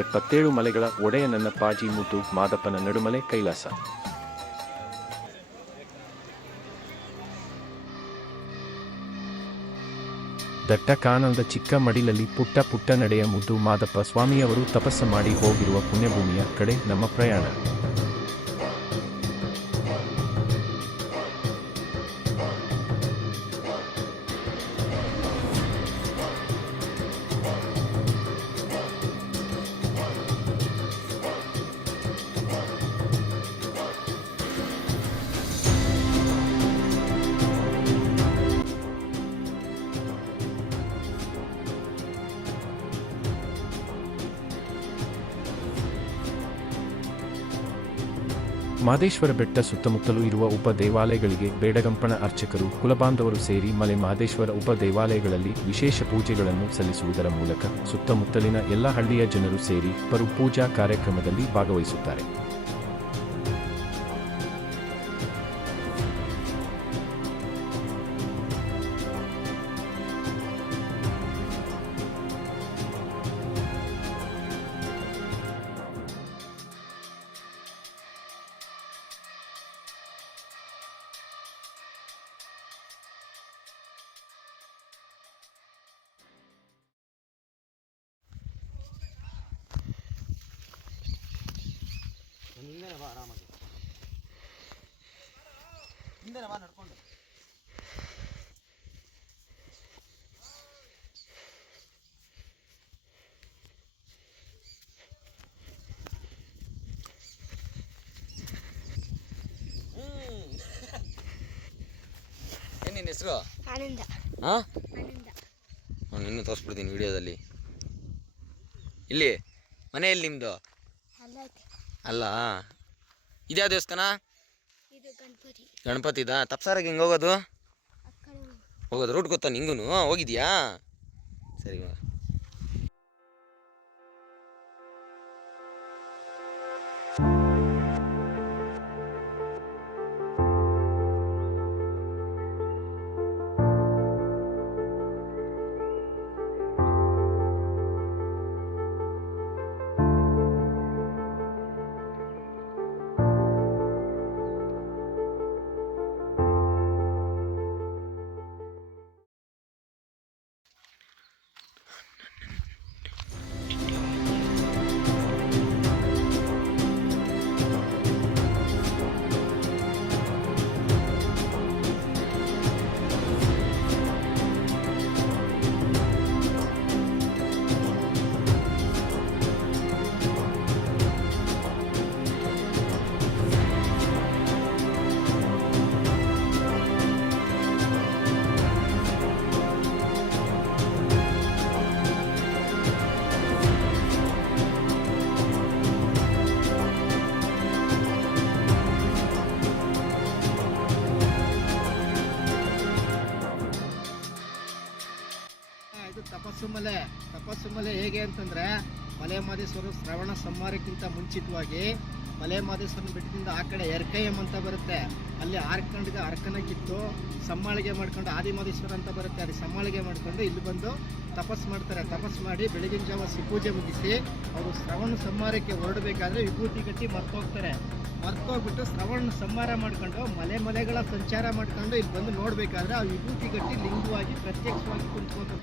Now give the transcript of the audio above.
77 ಮಲೆಗಳ ಒಡೆಯನನ್ನ ಪಾಜಿ ಮುದ್ದು ಮಾದಪ್ಪನ ನಡುಮಲೆ ಕೈಲಾಸ. ದಟ್ಟ ಕಾನನದ ಚಿಕ್ಕ ಮಡಿಲಲ್ಲಿ ಪುಟ್ಟ ಪುಟ್ಟ ನಡೆಯ ಮುದ್ದು ಮಾದಪ್ಪ ಸ್ವಾಮಿಯವರು ತಪಸ್ಸು ಮಾಡಿ ಹೋಗಿರುವ ಪುಣ್ಯಭೂಮಿಯ ಕಡೆ ನಮ್ಮ ಪ್ರಯಾಣ. ಮಾದೇಶ್ವರ ಬೆಟ್ಟ ಸುತ್ತಮುತ್ತಲೂ ಇರುವ ಉಪ ದೇವಾಲಯಗಳಿಗೆ ಬೇಡಗಂಪಣ ಅರ್ಚಕರು ಕುಲಬಾಂಧವರು ಸೇರಿ ಮಲೆ ಮಹದೇಶ್ವರ ಉಪ ದೇವಾಲಯಗಳಲ್ಲಿ ವಿಶೇಷ ಪೂಜೆಗಳನ್ನು ಸಲ್ಲಿಸುವುದರ ಮೂಲಕ ಸುತ್ತಮುತ್ತಲಿನ ಎಲ್ಲ ಹಳ್ಳಿಯ ಜನರು ಸೇರಿ ಪರು ಪೂಜಾ ಕಾರ್ಯಕ್ರಮದಲ್ಲಿ ಭಾಗವಹಿಸುತ್ತಾರೆ. ಹಿಂದೆ ಬಾ, ಆರಾಮಾಗಿ ಹಿಂದೆ ಬಾ ನಡ್ಕೊಂಡು. ಏನಿನ್ನ ಹೆಸರು? ಆನಂದ. ಹಾಂ, ನಾನು ಇನ್ನೂ ತೋರಿಸ್ಬಿಡ್ತೀನಿ ವಿಡಿಯೋದಲ್ಲಿ. ಇಲ್ಲಿ ಮನೆಯಲ್ಲಿ ನಿಮ್ಮದು ಅಲ್ಲ, ಇದ್ಯಾವ ದೇವಸ್ಥಾನ? ಗಣಪತಿದ. ತಪ್ಸಾರಾಗ ಹೆಂಗೆ ಹೋಗೋದು? ರೂಟ್ ಗೊತ್ತಾ ನಿಂಗೂ? ಹೋಗಿದ್ಯಾ? ಸರಿ. ತಪಸ್ಸು ಮಲೆ ಹೇಗೆ ಅಂತಂದರೆ, ಮಲೆ ಮಹದೇಶ್ವರ ಶ್ರವಣ ಸಂಹಾರಕ್ಕಿಂತ ಮುಂಚಿತವಾಗಿ ಮಲೆ ಮಹದೇಶ್ವರನ ಬೆಟ್ಟದಿಂದ ಆ ಕಡೆ ಎರ್ಕಯ್ಯಂ ಅಂತ ಬರುತ್ತೆ. ಅಲ್ಲಿ ಆರ್ಕಂಡ್ಗೆ ಅರ್ಕನ ಕಿತ್ತು ಸಮ್ಮಾಳಿಗೆ ಮಾಡ್ಕೊಂಡು ಆದಿಮಹದೇಶ್ವರ ಅಂತ ಬರುತ್ತೆ, ಅಲ್ಲಿ ಸಮ್ಮಾಳಿಗೆ ಮಾಡ್ಕೊಂಡು ಇಲ್ಲಿ ಬಂದು ತಪಸ್ಸು ಮಾಡ್ತಾರೆ. ತಪಸ್ಸು ಮಾಡಿ ಬೆಳಗಿನ ಜಾವ ಪೂಜೆ ಮುಗಿಸಿ ಅವರು ಶ್ರವಣ ಸಂಹಾರಕ್ಕೆ ಹೊರಡಬೇಕಾದ್ರೆ ವಿಭೂತಿ ಗಟ್ಟಿ ಮರ್ತೋಗ್ತಾರೆ. ಮರ್ತೋಗ್ಬಿಟ್ಟು ಶ್ರವಣ ಸಂಹಾರ ಮಾಡ್ಕೊಂಡು ಮಲೆಗಳ ಸಂಚಾರ ಮಾಡ್ಕೊಂಡು ಇಲ್ಲಿ ಬಂದು ನೋಡಬೇಕಾದ್ರೆ ಆ ವಿಭೂತಿ ಗಟ್ಟಿ ಲಿಂಗವಾಗಿ ಪ್ರತ್ಯಕ್ಷವಾಗಿ ಕುಂತ್ಕೊಂಡು